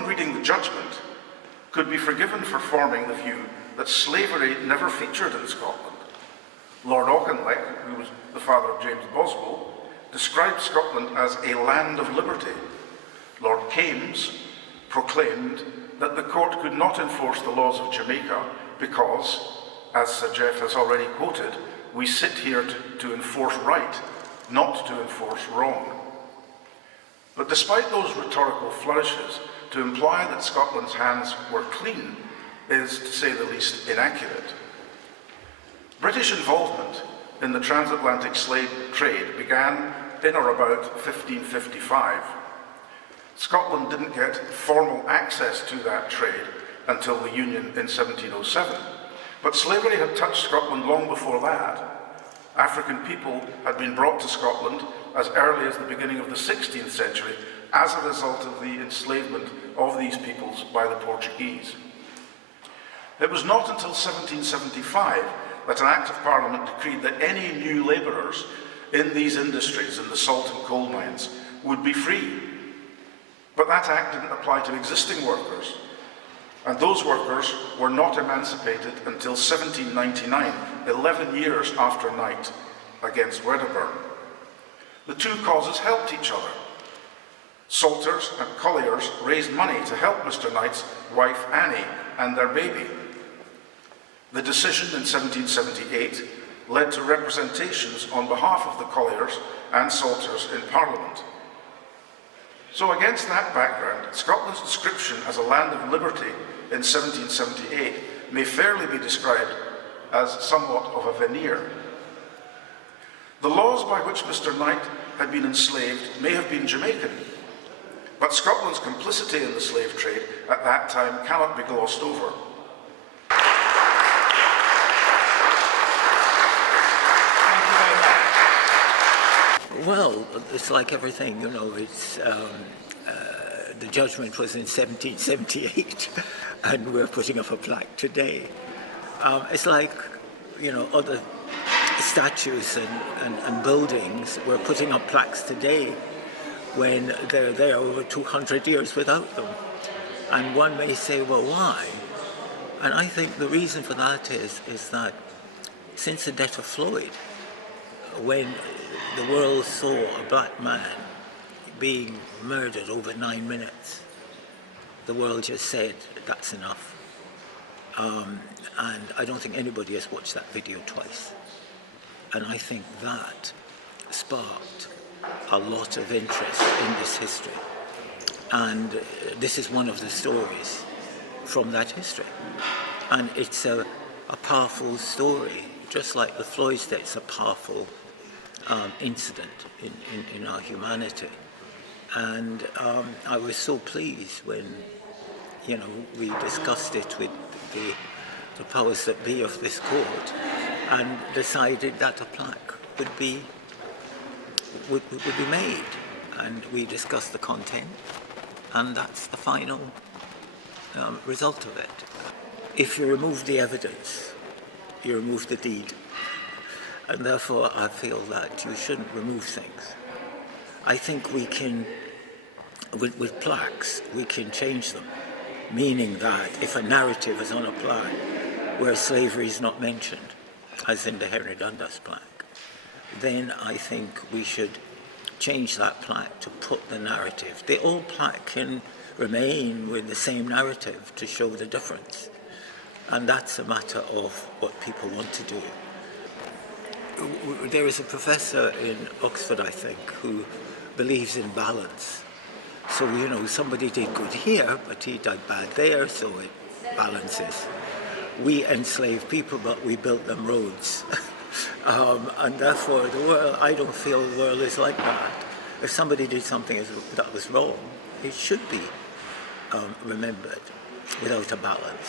anyone reading the judgment could be forgiven for forming the view that slavery never featured in Scotland. Lord Auchinleck, who was the father of James Boswell, described Scotland as a land of liberty. Lord Kames proclaimed that the court could not enforce the laws of Jamaica because, as Sir Geoff has already quoted, we sit here to enforce right, not to enforce wrong. But despite those rhetorical flourishes, to imply that Scotland's hands were clean is, to say the least, inaccurate. British involvement in the transatlantic slave trade began in or about 1555. Scotland didn't get formal access to that trade until the Union in 1707, but slavery had touched Scotland long before that. African people had been brought to Scotland as early as the beginning of the 16th century as a result of the enslavement of these peoples by the Portuguese. It was not until 1775 that an Act of Parliament decreed that any new labourers in these industries, in the salt and coal mines, would be free. But that Act didn't apply to existing workers, and those workers were not emancipated until 1799, 11 years after Knight against Wedderburn. The two causes helped each other. Salters and colliers raised money to help Mr. Knight's wife Annie and their baby. The decision in 1778 led to representations on behalf of the colliers and salters in Parliament. So against that background, Scotland's description as a land of liberty in 1778 may fairly be described as somewhat of a veneer. The laws by which Mr. Knight had been enslaved may have been Jamaican, but Scotland's complicity in the slave trade at that time cannot be glossed over. Well, it's like everything, it's the judgment was in 1778 and we're putting up a plaque today. It's like, other statues and buildings, we're putting up plaques today when they're there over 200 years without them. And one may say, well, why? And I think the reason for that is that since the death of Floyd, when the world saw a black man being murdered over 9 minutes, the world just said, that's enough. And I don't think anybody has watched that video twice. And I think that sparked a lot of interest in this history. And this is one of the stories from that history. And it's a powerful story, just like the Floyd death is a powerful incident in our humanity. And I was so pleased when, we discussed it with the powers that be of this court and decided that a plaque would be made. And we discussed the content, and that's the final result of it. If you remove the evidence, you remove the deed. And therefore, I feel that you shouldn't remove things. I think we can, with plaques, we can change them, meaning that if a narrative is on a plaque where slavery is not mentioned, as in the Henry Dundas plaque, then I think we should change that plaque to put the narrative. The old plaque can remain with the same narrative to show the difference. And that's a matter of what people want to do. There is a professor in Oxford, I think, who believes in balance. So, somebody did good here, but he did bad there, so it balances. We enslaved people, but we built them roads. And therefore, the world, I don't feel the world is like that. If somebody did something that was wrong, it should be remembered without a balance.